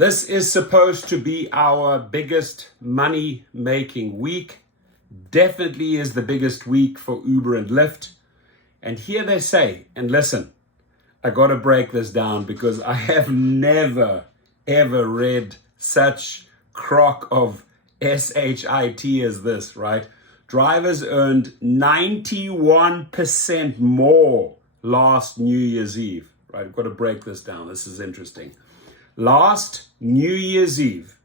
This is supposed to be our biggest money-making week. Definitely is the biggest week for Uber and Lyft. And here they say, and listen, I got to break this down because I have never, ever read such crock of shit as this, right? Drivers earned 91% more last New Year's Eve, right? I've got to break this down. This is interesting. Last New Year's Eve,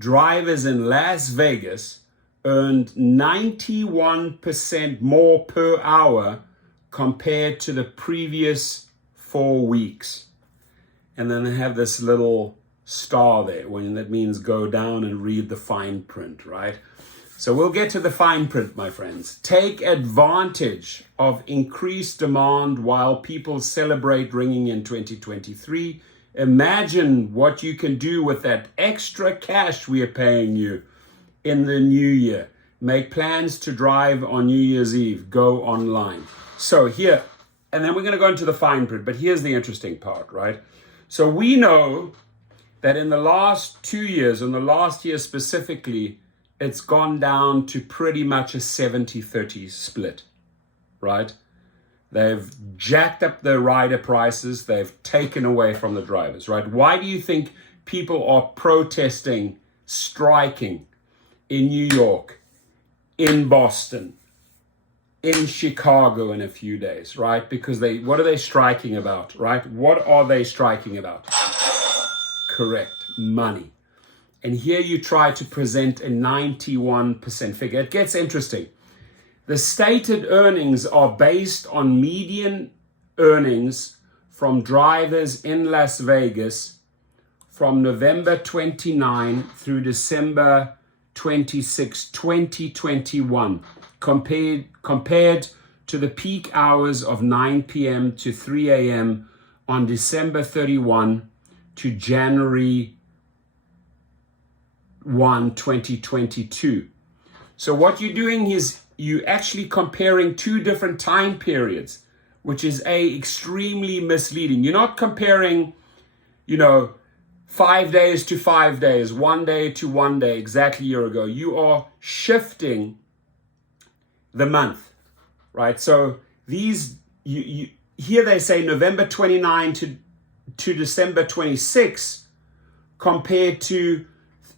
drivers in Las Vegas earned 91% more per hour compared to the previous 4 weeks. And then they have this little star there, when that means go down and read the fine print, right? So we'll get to the fine print, my friends. Take advantage of increased demand while people celebrate ringing in 2023. Imagine what you can do with that extra cash we are paying you in the new year. Make plans to drive on New Year's Eve. Go online. So here, and then we're going to go into the fine print, but here's the interesting part, right? So we know that in the last 2 years, in the last year specifically, it's gone down to pretty much a 70-30 split, right? They've jacked up the rider prices. They've taken away from the drivers, right? Why do you think people are protesting, striking in New York, in Boston, in Chicago in a few days, right? Because what are they striking about, right? What are they striking about? Correct, money. And here you try to present a 91% figure. It gets interesting. The stated earnings are based on median earnings from drivers in Las Vegas from November 29 through December 26, 2021, compared to the peak hours of 9 p.m. to 3 a.m. on December 31 to January 1, 2022. So what you're doing is you actually comparing two different time periods, which is extremely misleading. You're not comparing, 5 days to 5 days, 1 day to 1 day, exactly a year ago. You are shifting the month, right? So here they say November 29 to December 26 compared to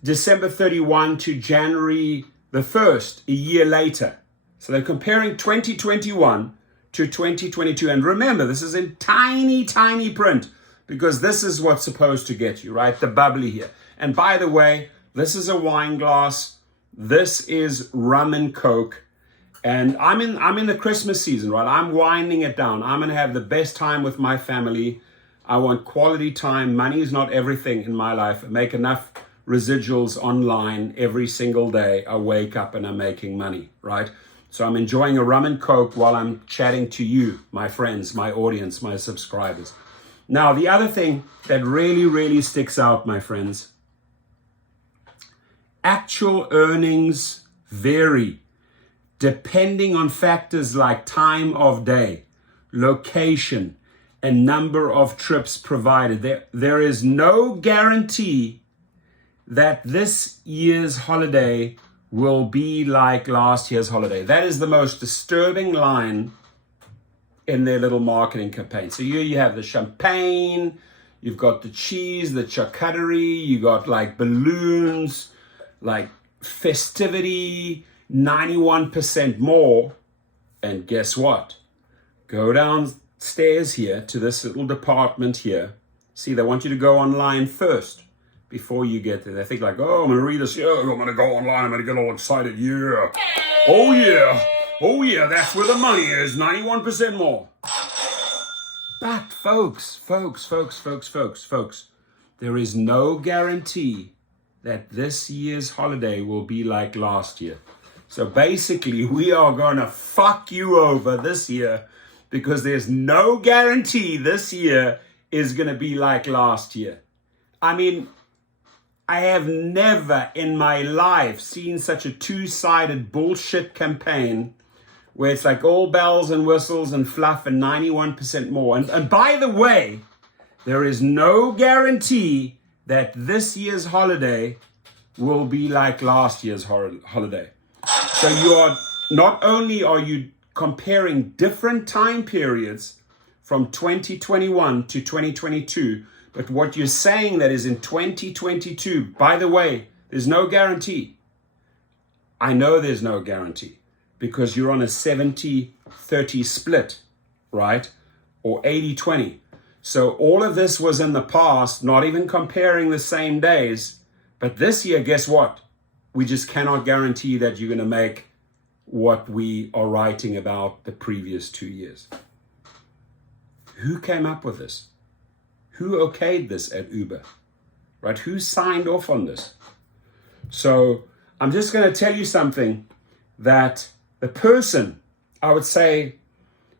December 31 to January the 1st, a year later. So they're comparing 2021 to 2022. And remember, this is in tiny, tiny print because this is what's supposed to get you, right? The bubbly here. And by the way, this is a wine glass. This is rum and Coke. And I'm in the Christmas season, right? I'm winding it down. I'm going to have the best time with my family. I want quality time. Money is not everything in my life. I make enough residuals online every single day. I wake up and I'm making money, right? So I'm enjoying a rum and Coke while I'm chatting to you, my friends, my audience, my subscribers. Now, the other thing that really, really sticks out, my friends, actual earnings vary depending on factors like time of day, location, and number of trips provided. There is no guarantee that this year's holiday will be like last year's holiday. That is the most disturbing line in their little marketing campaign. So here you have the champagne, you've got the cheese, the charcuterie, you got like balloons, like festivity, 91% more. And guess what? Go downstairs here to this little department here. See, they want you to go online first before you get there. They think like, oh, I'm going to read this. Yeah, I'm going to go online. I'm going to get all excited. Yeah. Oh, yeah. Oh, yeah. That's where the money is. 91% more. But folks, there is no guarantee that this year's holiday will be like last year. So basically, we are going to fuck you over this year because there's no guarantee this year is going to be like last year. I mean, I have never in my life seen such a two-sided bullshit campaign where it's like all bells and whistles and fluff and 91% more. And by the way, there is no guarantee that this year's holiday will be like last year's holiday. So you are not only are you comparing different time periods from 2021 to 2022, but what you're saying that is in 2022, by the way, there's no guarantee. I know there's no guarantee because you're on a 70-30 split, right? Or 80-20. So all of this was in the past, not even comparing the same days. But this year, guess what? We just cannot guarantee that you're going to make what we are writing about the previous 2 years. Who came up with this? Who okayed this at Uber? Right? Who signed off on this? So I'm just going to tell you something that the person, I would say,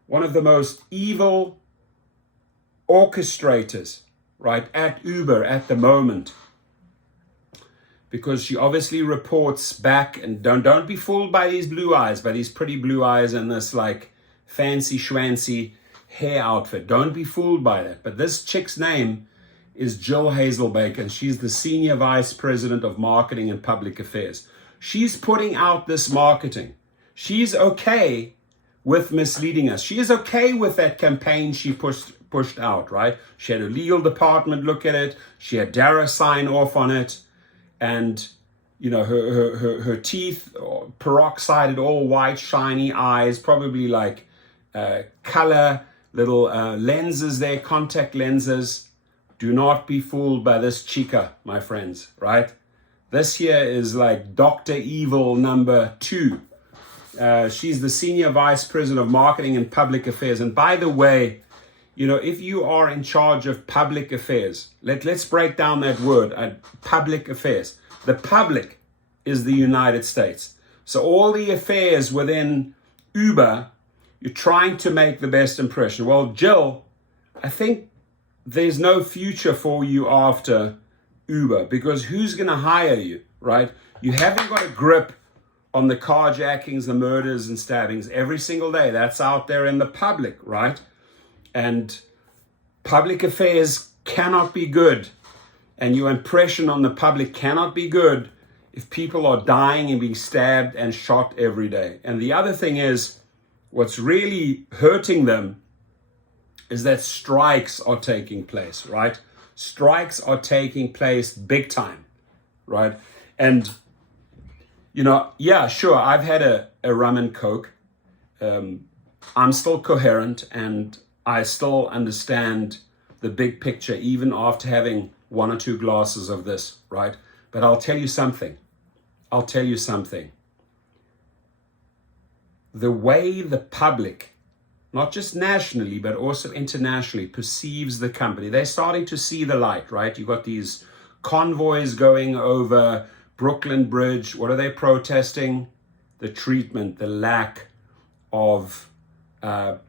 one of the most evil orchestrators, right, at Uber at the moment, because she obviously reports back, and don't be fooled by these blue eyes, by these pretty blue eyes and this like fancy schwancy hair outfit. Don't be fooled by that. But this chick's name is Jill Hazelbaker, and she's the Senior Vice President of Marketing and Public Affairs. She's putting out this marketing. She's okay with misleading us. She is okay with that campaign she pushed out, right? She had a legal department look at it. She had Dara sign off on it. And, you know, her teeth, peroxided, all white, shiny eyes, probably like color, little lenses there, contact lenses. Do not be fooled by this chica, my friends, right? This here is like Dr. Evil number 2. She's the Senior Vice President of Marketing and Public Affairs. And by the way, you know, if you are in charge of public affairs, let's break down that word, public affairs. The public is the United States. So all the affairs within Uber, you're trying to make the best impression. Well, Jill, I think there's no future for you after Uber, because who's going to hire you, right? You haven't got a grip on the carjackings, the murders and stabbings every single day. That's out there in the public, right? And public affairs cannot be good, and your impression on the public cannot be good if people are dying and being stabbed and shot every day. And the other thing is, what's really hurting them is that strikes are taking place, right? Strikes are taking place big time, right? And, you know, yeah, sure, I've had a rum and coke. I'm still coherent, and I still understand the big picture, even after having 1 or 2 glasses of this, right? But I'll tell you something. The way the public, not just nationally, but also internationally, perceives the company, they're starting to see the light, right? You've got these convoys going over Brooklyn Bridge. What are they protesting? The treatment, the lack of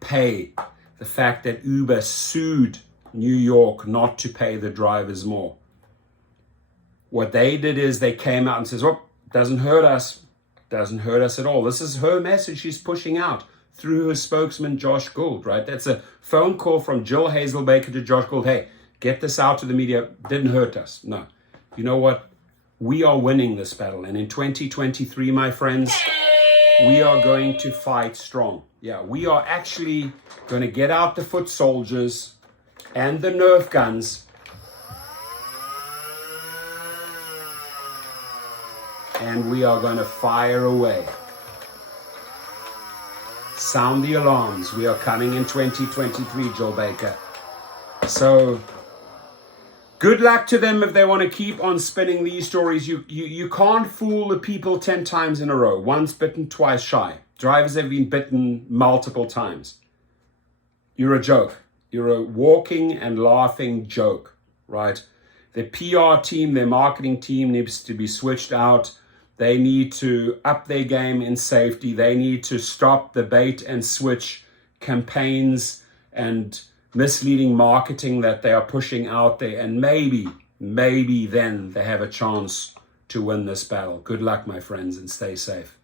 pay. The fact that Uber sued New York not to pay the drivers more. What they did is they came out and says, "Oh, doesn't hurt us. Doesn't hurt us at all." This is her message she's pushing out through her spokesman, Josh Gould, right? That's a phone call from Jill Hazelbaker to Josh Gould. Hey, get this out to the media. Didn't hurt us. No. You know what? We are winning this battle. And in 2023, my friends, we are going to fight strong. Yeah, we are actually going to get out the foot soldiers and the Nerf guns, and we are going to fire away. Sound the alarms. We are coming in 2023, Jill Baker. So good luck to them if they want to keep on spinning these stories. You can't fool the people 10 times in a row. Once bitten, twice shy. Drivers have been bitten multiple times. You're a joke. You're a walking and laughing joke, right? Their PR team, their marketing team needs to be switched out. They need to up their game in safety. They need to stop the bait and switch campaigns and misleading marketing that they are pushing out there. And maybe then they have a chance to win this battle. Good luck, my friends, and stay safe.